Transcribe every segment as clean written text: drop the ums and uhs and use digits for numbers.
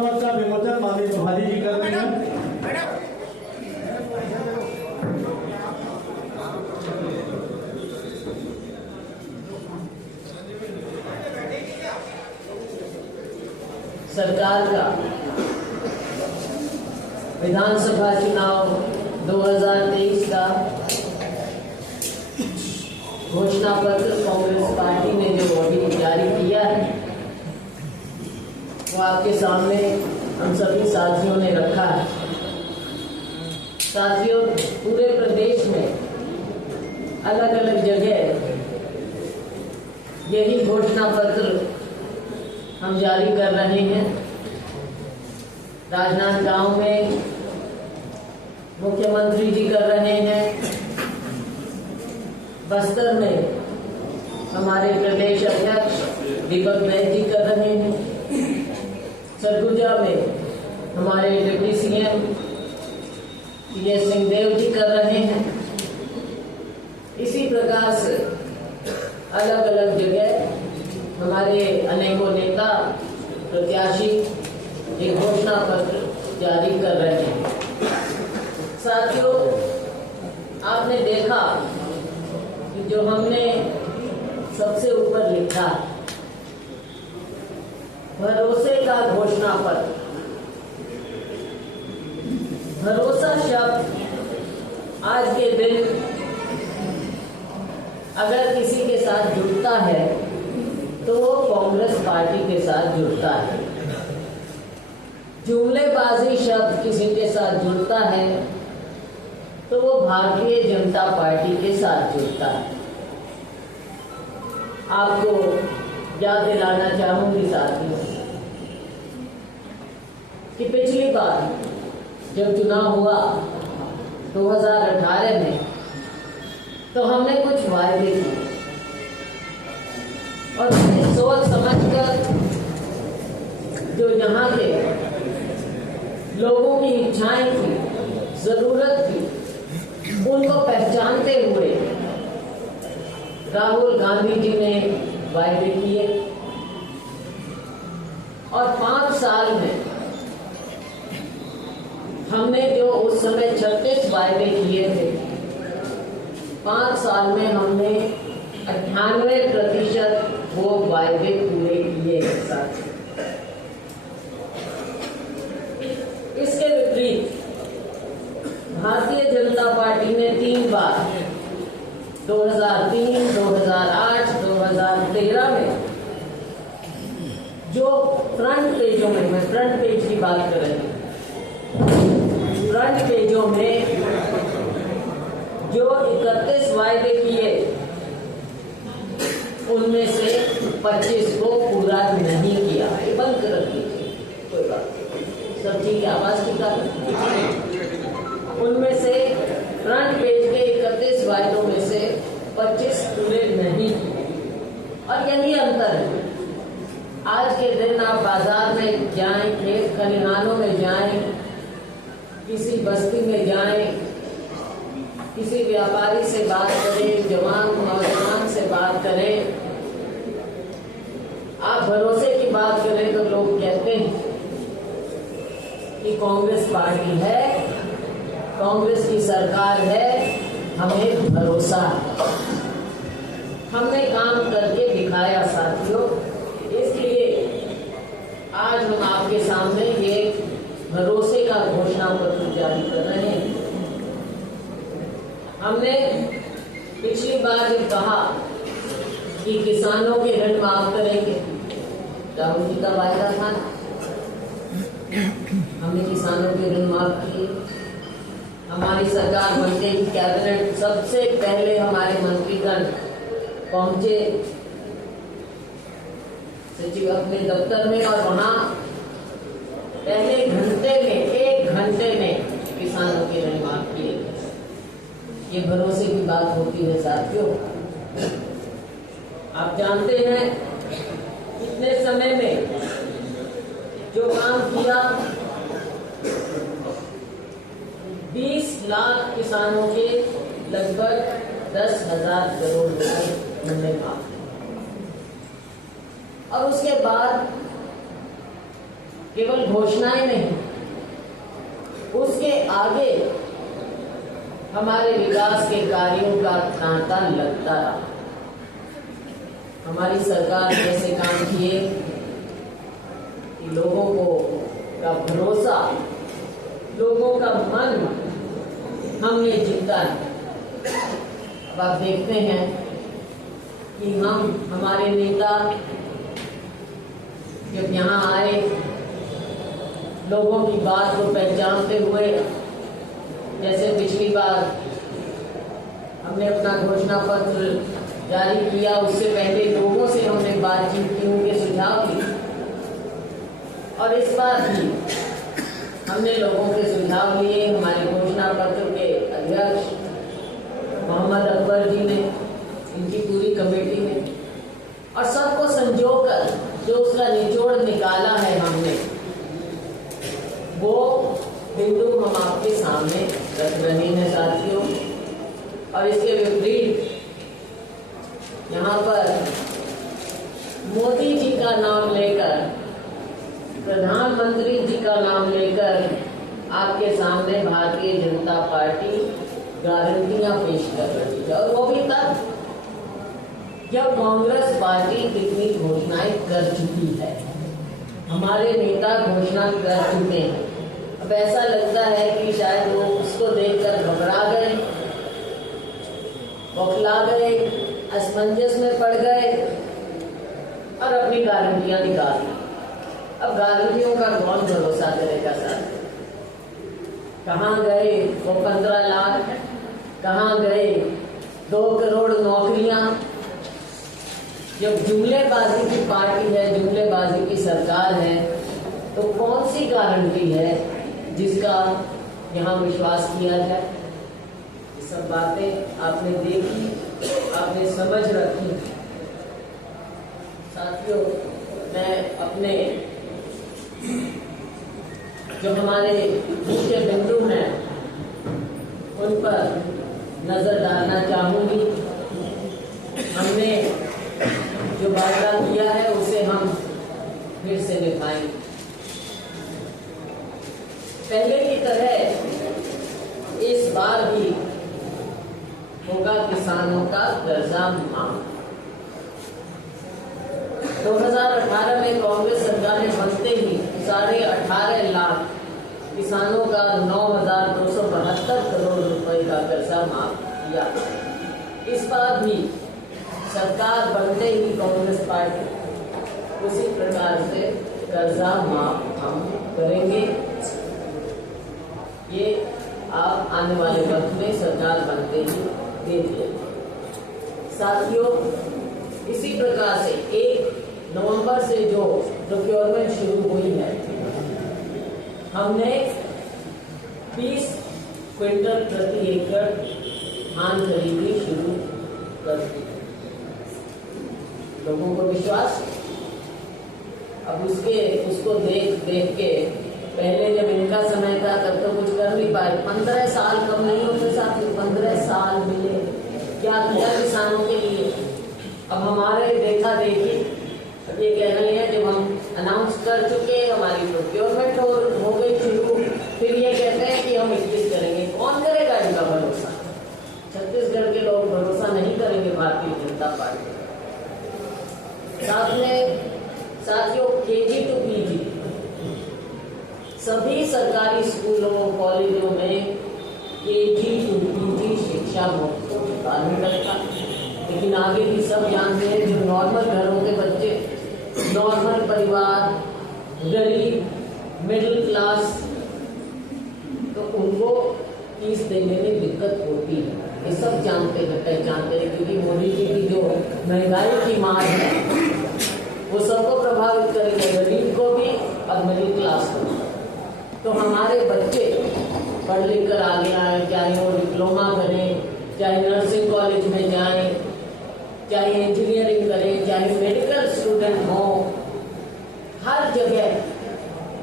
मत का विमोचन माननीय प्रभारी जी कर रहे हैं। सरकार का विधानसभा चुनाव 2023 का घोषणा पत्र कांग्रेस पार्टी ने जो अभी जारी किया है वो आपके सामने हम सभी साथियों ने रखा है। साथियों, पूरे प्रदेश में अलग अलग जगह यही घोषणा पत्र हम जारी कर रहे हैं। राजनांदगांव में मुख्यमंत्री जी कर रहे हैं, बस्तर में हमारे प्रदेश अध्यक्ष दीपक बैज जी कर रहे हैं, सरगुजा में हमारे डिप्टी सीएम टीएस सिंहदेव जी कर रहे हैं। इसी प्रकार से अलग अलग जगह हमारे अनेकों नेता प्रत्याशी एक घोषणा पत्र जारी कर रहे हैं। साथियों, आपने देखा कि जो हमने सबसे ऊपर लिखा भरोसे का घोषणा पत्र। भरोसा शब्द आज के दिन अगर किसी के साथ जुड़ता है तो वो कांग्रेस पार्टी के साथ जुड़ता है। जुमलेबाजी शब्द किसी के साथ जुड़ता है तो वो भारतीय जनता पार्टी के साथ जुड़ता है। आपको याद दिलाना चाहूंगी साथियों कि पिछली बार जब चुनाव हुआ 2018 में तो हमने कुछ वायदे किए और सोच समझकर जो यहाँ के लोगों की इच्छाएं थी, जरूरत थी, उनको पहचानते हुए राहुल गांधी जी ने वायदे किए और 5 साल में हमने जो उस समय 36 वायदे किए थे, 5 साल में हमने 98% वो वायदे पूरे किए एक साथ। इसके विपरीत भारतीय जनता पार्टी ने 3 बार 2003, 2008, 2013 में जो फ्रंट पेजों में, मैं फ्रंट पेज की बात कर रही हूँ, फ्रंट पेजों में जो 31 वायदे किए उनमें से 25 को पूरा नहीं किया। बंद कर दीजिए, कोई बात नहीं, सब ठीक है, आवाज ठीक है। उनमें से फ्रंट पेज के 31 वायदों में से 25 पूरे नहीं किए। और यही अंतर है। आज के दिन आप बाजार में जाएं, खेत खलिहानों में जाएं, किसी बस्ती में जाएं, किसी व्यापारी से बात करें, जवान नौजवान से बात करें, आप भरोसे की बात करें तो लोग कहते हैं कि कांग्रेस पार्टी है, कांग्रेस की सरकार है, हमें भरोसा है। हमने काम करके दिखाया साथियों, इसलिए आज हम आपके सामने ये भरोसे का घोषणा पत्र जारी कर रहे हैं। हमने पिछली बार जब कहा कि किसानों के ऋण माफ करेंगे, राहुल जी का वायदा था, हमने किसानों के ऋण माफ किए। हमारी सरकार बनते ही कैबिनेट सबसे पहले हमारे मंत्रीगण पहुंचे सचिव अपने दफ्तर में और वहां पहले घंटे में, 1 घंटे में किसानों के ऋण माफ किए। ये भरोसे की बात होती है साथियों। आप जानते हैं इतने समय में जो काम किया, 20 लाख किसानों के लगभग 10,000 करोड़ रुपए हमने माफ। और उसके बाद केवल घोषणाएं नहीं, उसके आगे हमारे विकास के कार्यों का तांता लगता रहा। हमारी सरकार ने ऐसे काम किए कि लोगों का भरोसा, लोगों का मन हमने जीता है। अब आप देखते हैं कि हमारे नेता जब यहाँ आए, लोगों की बात को पहचानते हुए, जैसे पिछली बार हमने अपना घोषणा पत्र जारी किया, उससे पहले लोगों से हमने बातचीत की, उनके सुझाव लिए, और इस बार भी हमने लोगों के सुझाव लिए। हमारे घोषणा पत्र के अध्यक्ष मोहम्मद अकबर जी ने, इनकी पूरी कमेटी ने, और सबको संजोकर जो उसका निचोड़ निकाला है हमने, वो बिंदु हम आपके सामने रख रहे हैं साथियों। और इसके विपरीत यहाँ पर मोदी जी का नाम लेकर, प्रधानमंत्री जी का नाम लेकर आपके सामने भारतीय जनता पार्टी गारंटियां पेश कर रही है, और वो भी तब जब कांग्रेस पार्टी कितनी घोषणाएं कर चुकी है। हमारे नेता घोषणा कर चुके हैं। अब ऐसा लगता है कि शायद वो उसको देखकर घबरा गए, बौखला गए, असमंजस में पड़ गए और अपनी गारंटियां निकाल दी। अब गारंटियों का कौन भरोसा करेगा सर? कहाँ गए वो 15 लाख? कहाँ गए 2 करोड़ नौकरियां? जब जुमलेबाजी की पार्टी है, जुमलेबाजी की सरकार है, तो कौन सी गारंटी है जिसका यहाँ विश्वास किया जाए? ये सब बातें आपने देखी, आपने समझ रखी। साथियों, मैं अपने जो हमारे मुख्य बिंदु हैं उन पर नजर डालना चाहूंगी। हमने जो वादा किया है उसे हम फिर से निभाएंगे। पहले की तरह इस बार भी होगा किसानों का कर्जा माफ। 2018 में कांग्रेस सरकार ने बनते ही 18.5 लाख किसानों का 9,272 करोड़ रुपए का कर्जा माफ किया। इस बार भी सरकार बनते ही कांग्रेस पार्टी उसी प्रकार से कर्जा माफ हम करेंगे। ये आप आने वाले वक्त में सरकार बनते ही देख लेंगे। साथियों, इसी प्रकार से 1 नवंबर से जो प्रोक्योरमेंट शुरू हुई है, हमने 20 क्विंटल प्रति एकड़ धान खरीदी शुरू कर दी। लोगों को विश्वास, अब उसको देख के पहले जब इनका समय था तब तो कुछ कर नहीं पाए। 15 साल कम नहीं होते साथियों, 15 साल मिले, क्या किया किसानों के लिए। अब हमारे देखा देखी ये कह रहे हैं, जब हम अनाउंस कर चुके, हमारी प्रोक्योरमेंट हो गई शुरू, फिर ये कहते हैं कि हम 21 करेंगे। कौन करेगा इनका भरोसा? छत्तीसगढ़ के लोग भरोसा नहीं करेंगे भारतीय जनता पार्टी। साथ में साथियों, KG to PG सभी सरकारी स्कूलों कॉलेजों में KG to PG शिक्षा मुफ्त चालू करता। लेकिन आगे भी सब जानते हैं, जो नॉर्मल घरों के बच्चे, नॉर्मल परिवार, गरीब, मिडिल क्लास, तो उनको फीस देने में दिक्कत होती है। ये सब जानते हैं, पहचानते हैं, क्योंकि मोदी जी की जो महंगाई की मार है वो सबको प्रभावित करेगी, गरीब को भी और मिडिल क्लास को भी। तो हमारे बच्चे पढ़ लिख कर आगे आए, चाहे वो डिप्लोमा करें, चाहे नर्सिंग कॉलेज में जाएं, चाहे इंजीनियरिंग करें, चाहे मेडिकल स्टूडेंट हो, हर जगह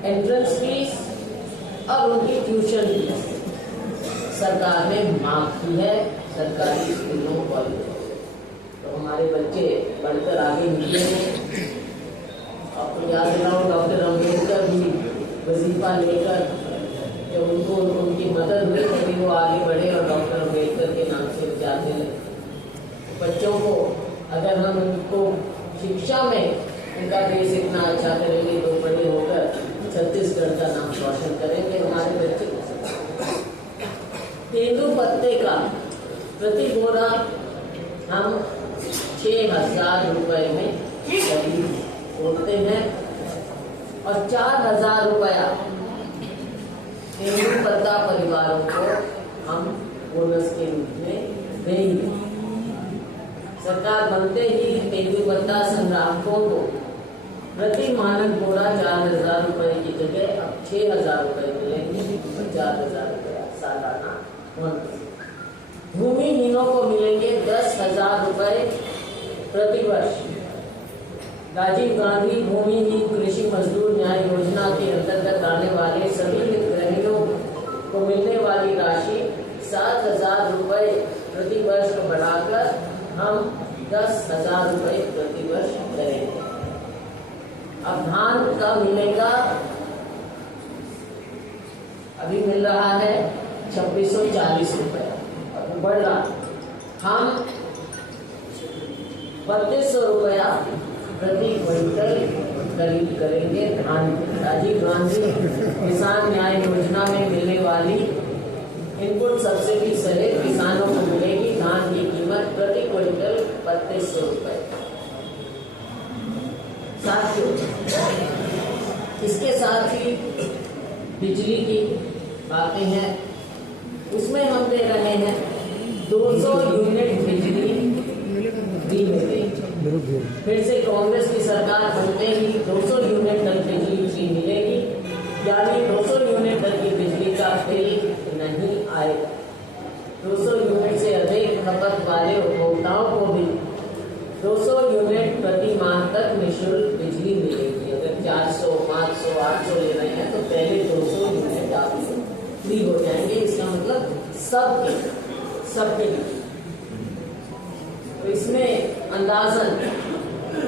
एंट्रेंस फीस और उनकी ट्यूशन फीस सरकार ने माफ की है सरकारी स्कूलों कॉलेजों। तो हमारे बच्चे पढ़कर आगे निकले हैं। आपको याद दिलाऊं, डॉक्टर अम्बेडकर भी वजीफा लेकर जब उनको उनकी मदद हुई तभी वो आगे बढ़े और डॉक्टर अम्बेडकर के नाम से जाते लगे। बच्चों को अगर हम उनको शिक्षा में उनका बेस इतना अच्छा करेंगे तो बड़े होकर छत्तीसगढ़ का नाम रोशन करेंगे हमारे बच्चे। तेंदू पत्ते का प्रति बोरा हम 6,000 रुपए में बोलते हैं और 4,000 रुपया तेंदू पत्ता परिवारों को हम बोनस के रूप में देंगे। सरकार बनते ही तेंदू पत्ता संग्राहकों को प्रति मानक बोरा 4,000 रुपए की जगह अब 6,000 रुपए मिलेंगे और 4,000 रुपया सालाना बोनस। भूमिहीनों को मिलेंगे 10,000 रुपए प्रति वर्ष। राजीव गांधी भूमिहीन कृषि मजदूर न्याय योजना के अंतर्गत आने वाले सभी हितग्राहियों को मिलने वाली राशि 7,000 रुपए प्रति वर्ष को बढ़ाकर हम 10,000 रुपए प्रति वर्ष करेंगे। अब धान का मिलेगा, अभी मिल रहा है 2,640 रुपए, अभी बढ़ रहा। हम 3,200 रुपया प्रति क्विंटल खरीद करेंगे धान। राजीव गांधी किसान न्याय योजना में मिलने वाली इनपुट सब्सिडी सहित किसानों को मिलेगी धान की कीमत प्रति क्विंटल 3,200 रुपए। साथियों, इसके साथ ही बिजली की बातें हैं, उसमें हम दे रहे हैं 200 यूनिट बिजली फ्री मिलेगी। फिर से कांग्रेस की सरकार बनते ही 200 यूनिट तक बिजली फ्री मिलेगी, यानी 200 यूनिट तक की बिजली का बिल नहीं आएगा। 200 यूनिट से अधिक खपत वाले उपभोक्ताओं को भी 200 यूनिट प्रति माह तक निःशुल्क बिजली मिलेगी। अगर 400, 500, 800 ले रहे हैं तो पहले 200 यूनिट आप फ्री हो जाएंगे। इसका मतलब सबके लिए। तो इसमें अंदाजन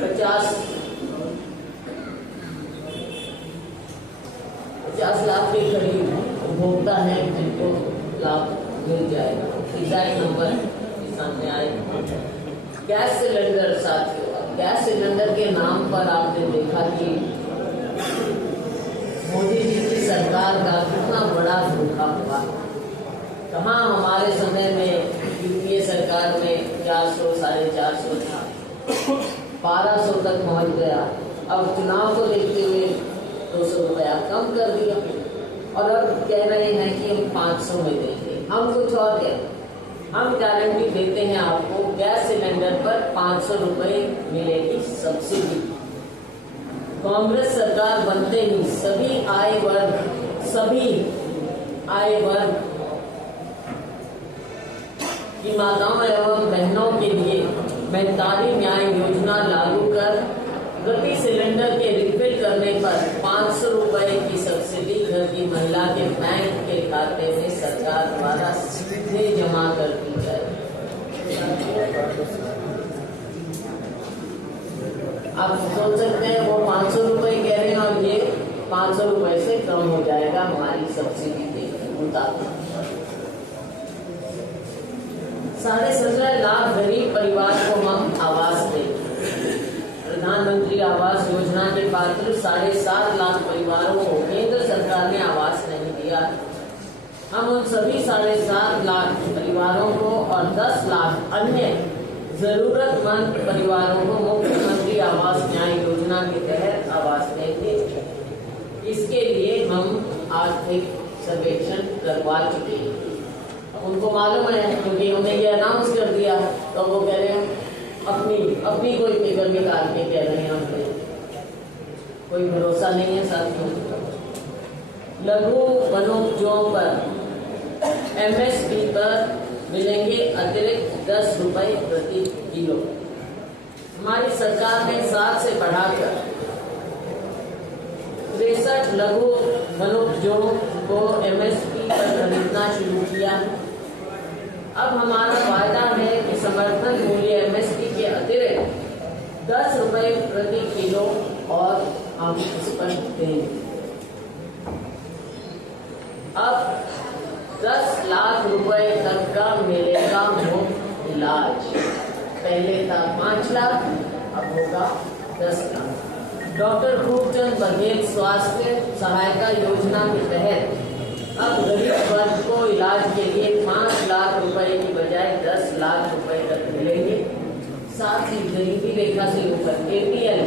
50 लाख के करीब उपभोक्ता है जिनको लाभ मिल जाएगा। एग्जैक्ट नंबर सामने आएगा। गैस सिलेंडर, साथियों, गैस सिलेंडर के नाम पर आपने देखा कि मोदी जी की सरकार का कितना बड़ा धोखा हुआ। कहाँ हमारे समय में यूपीए सरकार में 400, 450 था, 1,200 तक पहुंच गया। अब चुनाव को देखते हुए 200 रुपया कम कर दिया और अब कह रहे हैं कि हम 500 में देंगे। हम कुछ और कहते, हम गारंटी देते हैं आपको गैस सिलेंडर पर 500 रुपए मिलेगी सब्सिडी। कांग्रेस सरकार बनते ही सभी आय वर्ग की माताओं एवं बहनों के लिए महतारी न्याय योजना लागू कर प्रति सिलेंडर के रिफिल करने पर 500 रुपए की सब्सिडी घर की महिला के बैंक के खाते में सरकार द्वारा सीधे जमा कर दी जाए। आप सोच सकते हैं वो 500 रुपए कह रहे हैं और ये 500 रुपए से कम हो जाएगा हमारी सब्सिडी के मुताबिक। 17.5 लाख गरीब परिवार को हम आवास देंगे। प्रधानमंत्री आवास योजना के पात्र 7.5 लाख परिवारों को केंद्र सरकार ने आवास नहीं दिया। हम उन सभी 7.5 लाख परिवारों को और 10 लाख अन्य जरूरतमंद परिवारों को मुख्यमंत्री आवास न्याय योजना के तहत आवास देंगे। इसके लिए हम आर्थिक सर्वेक्षण करवा चुके हैं। उनको मालूम है क्योंकि हमने ये अनाउंस कर दिया, तो वो कह रहे हैं अपनी कोई फिगर निकाल के कह रहे हैं हमने, कोई भरोसा नहीं है साथियों। लघु वनोपजों पर एमएसपी पर मिलेंगे अतिरिक्त 10 रुपए प्रति किलो। हमारी सरकार ने 7 से बढ़ाकर 63 लघु वनोपजों को एमएसपी पर खरीदना शुरू किया। अब हमारा वायदा है कि समर्थन मूल्य एमएसपी के अतिरिक्त 10 रुपए प्रति किलो और हम इस पर देंगे। 10 लाख रुपए तक का मिलेगा मुफ्त इलाज। पहले था 5 लाख, अब होगा 10 लाख। डॉक्टर खूबचंद बघेल स्वास्थ्य सहायता योजना के तहत अब गरीब वर्ग को इलाज के लिए 5 लाख रुपए की बजाय 10 लाख रुपए तक मिलेंगे। साथ ही गरीबी रेखा से ऊपर APL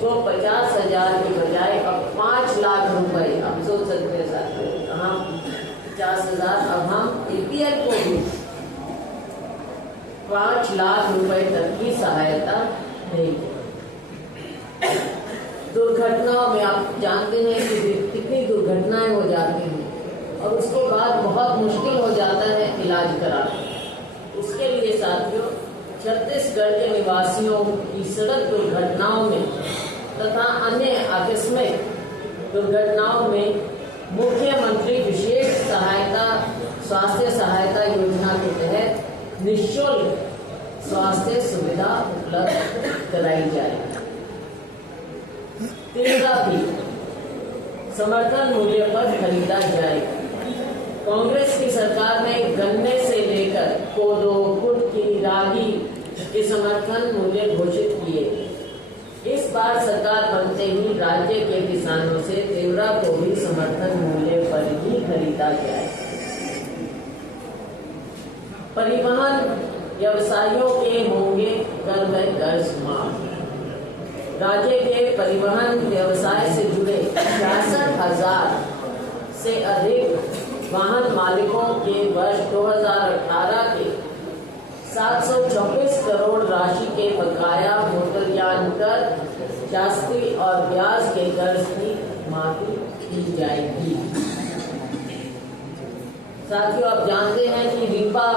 को 50,000 की बजाय अब 5 लाख रुपए। अब सोच सकते हैं साथियों, कहाँ 50,000, अब हम APL को भी 5 लाख रुपए तक की सहायता देंगे। दुर्घटनाओं में आप जानते हैं कि कितनी दुर्घटनाएं हो जाती हैं और उसके बाद बहुत मुश्किल हो जाता है इलाज कराना। उसके लिए साथियों छत्तीसगढ़ के निवासियों की सड़क दुर्घटनाओं में तथा अन्य आकस्मिक दुर्घटनाओं में मुख्यमंत्री विशेष सहायता स्वास्थ्य सहायता योजना के तहत निःशुल्क स्वास्थ्य सुविधा उपलब्ध कराई जाएगी। तेल भी समर्थन मूल्य पर खरीदा जाएगा। कांग्रेस की सरकार ने गन्ने से लेकर कोदो, कुटकी, रागी के समर्थन मूल्य घोषित किए। इस बार सरकार बनते ही राज्य के किसानों से तेवरा को भी समर्थन मूल्य पर ही खरीदा जाए। परिवहन व्यवसायियों के होंगे कर व कर्ज माफ। राज्य के परिवहन व्यवसाय से जुड़े 66,000 से अधिक वाहन मालिकों के वर्ष 2018 के 726 करोड़ राशि के बकाया मोटरयान कर, शास्त्री और ब्याज के कर्ज की माफी की जाएगी। साथियों, आप जानते हैं कि रिपा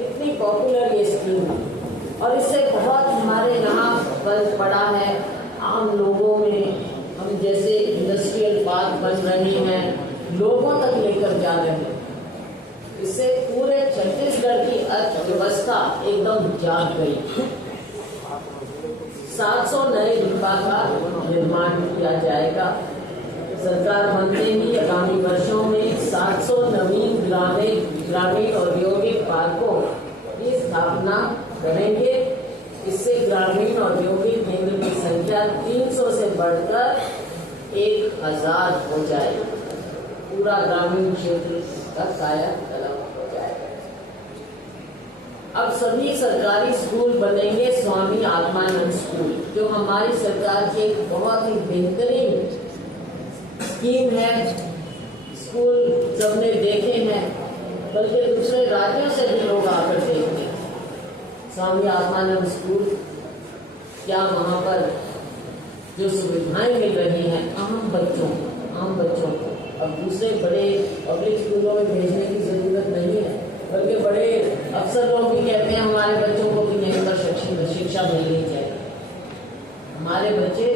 इतनी पॉपुलर ये स्कीम है और इससे बहुत हमारे यहाँ फर्क पड़ा है आम लोगों में। हम जैसे इंडस्ट्रियल पार्क बन रहे हैं, लोगों तक लेकर जा रहे हैं। इससे पूरे छत्तीसगढ़ की अर्थव्यवस्था एकदम जाग गई। 700 नए डिब्बा का निर्माण किया जाएगा। सरकार बनते ही आगामी वर्षों में 700 नवीन ग्रामीण औद्योगिक पार्कों की स्थापना करेंगे। इससे ग्रामीण औद्योगिक केंद्र की संख्या 300 से बढ़कर 1000 हो जाएगी। पूरा ग्रामीण क्षेत्र का कायाकल्प हो जाएगा। अब सभी सरकारी स्कूल बनेंगे स्वामी आत्मानंद स्कूल, जो हमारी सरकार की एक बहुत ही बेहतरीन स्कीम है। स्कूल सबने देखे हैं, बल्कि दूसरे राज्यों से भी लोग आकर देखते हैं। स्वामी आत्मानंद स्कूल, क्या वहाँ पर जो सुविधाएं मिल रही हैं आम बच्चों को अब दूसरे बड़े पब्लिक स्कूलों में भेजने की जरूरत नहीं है, बल्कि बड़े अफसर लोग भी कहते हैं हमारे बच्चों को भी यहीं पर शिक्षा मिलनी चाहिए। हमारे बच्चे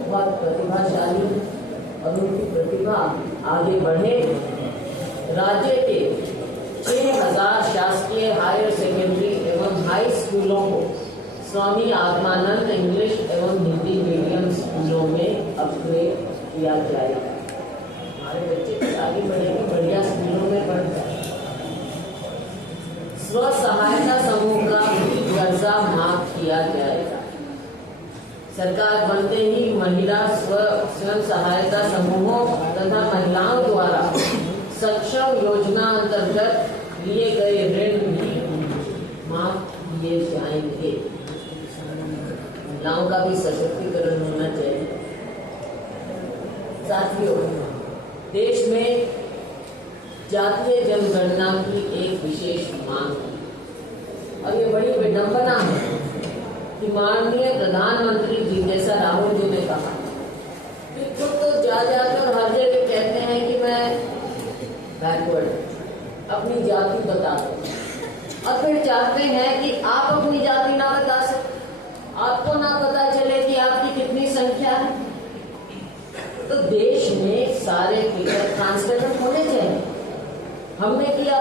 बहुत प्रतिभाशाली और उनकी प्रतिभा आगे बढ़े। राज्य के 6000 शासकीय हायर सेकेंडरी एवं हाई स्कूलों को स्वामी आत्मानंद इंग्लिश एवं हिंदी मीडियम स्कूलों में अपग्रेड किया जाएगा। हमारे बच्चे आगे बढ़ेंगे, बढ़िया स्कूलों में पढ़ जाए। स्व सहायता समूह का कर्जा माफ किया जाएगा। सरकार बनते ही महिला स्वयं सहायता समूहों तथा महिलाओं द्वारा सक्षम योजना अंतर्गत लिए गए ऋण भी माफ किए जाएंगे। महिलाओं का भी सशक्तिकरण होना चाहिए। साथियों, देश में जातीय जनगणना की एक विशेष मांग है और ये बड़ी विडंबना है कि माननीय प्रधानमंत्री जी, जैसा राहुल जी ने कहा कि खुद तो जाकर हर जगह कहते हैं कि मैं बैकवर्ड, अपनी जाति बता दो, और फिर चाहते हैं कि आप अपनी जाति ना बता सके, आपको ना पता चले कि आपकी कितनी संख्या है। तो देश में सारे फिगर ट्रांसपेरेंट होने चाहिए। हमने किया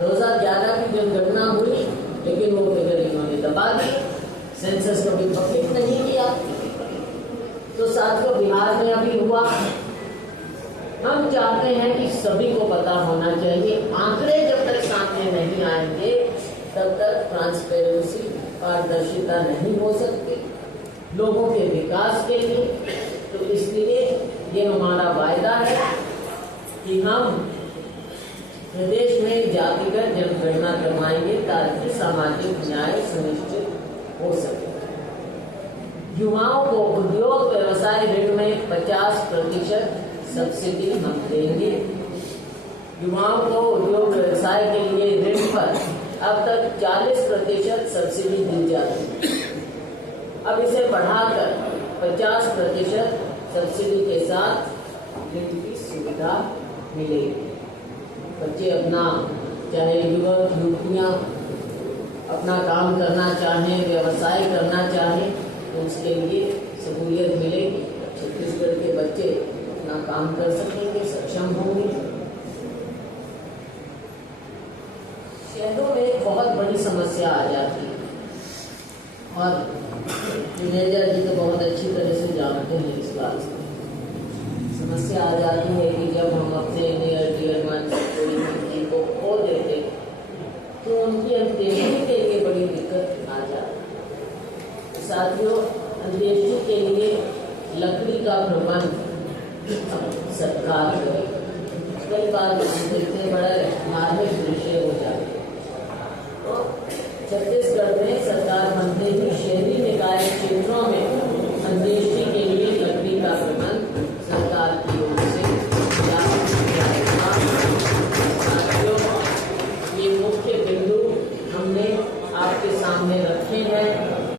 2011 की जनगणना हुई, लेकिन वो फिगर इन्होंने दबा दी, सेंसस कभी पब्लिक नहीं किया। तो साथियों, बिहार में अभी हुआ, हम चाहते हैं कि सभी को पता होना चाहिए। आंकड़े जब तक सामने नहीं आएंगे तब तक ट्रांसपेरेंसी, पारदर्शिता नहीं हो सकती लोगों के विकास के लिए। तो इसलिए ये हमारा वायदा है कि हम प्रदेश में जातिगत जनगणना करवाएंगे ताकि सामाजिक न्याय सुनिश्चित हो सके। युवाओं को उद्योग व्यवसाय ऋण में 50% सब्सिडी हम देंगे। युवाओं को उद्योग व्यवसाय के लिए ऋण पर अब तक 40% सब्सिडी दी जाती है। अब इसे बढ़ाकर 50% सब्सिडी के साथ ऋण की सुविधा मिलेगी। बच्चे अपना, चाहे युवक युवतियाँ अपना काम करना चाहें, व्यवसाय करना चाहें, तो उसके लिए सहूलियत मिलेगी। छत्तीसगढ़ के बच्चे अपना काम कर सकेंगे, सक्षम होंगे। शहरों में एक बहुत बड़ी समस्या आ जाती है और मैनेजर जी तो बहुत अच्छी तरह से जानते हैं इस बात से। समस्या आ जाती है कि जब हम अपने नियर डियर वन कोई व्यक्ति को खो देते तो उनकी अंत्येष्टि के लिए बड़ी दिक्कत आ जाती है। साथियों, अंत्येष्टि के लिए लकड़ी का प्रबंध सरकार करे। कई बार देखते बड़े मार्मिक दृश्य हो जाते। तो छत्तीसगढ़ में सरकार बनते ही शहरी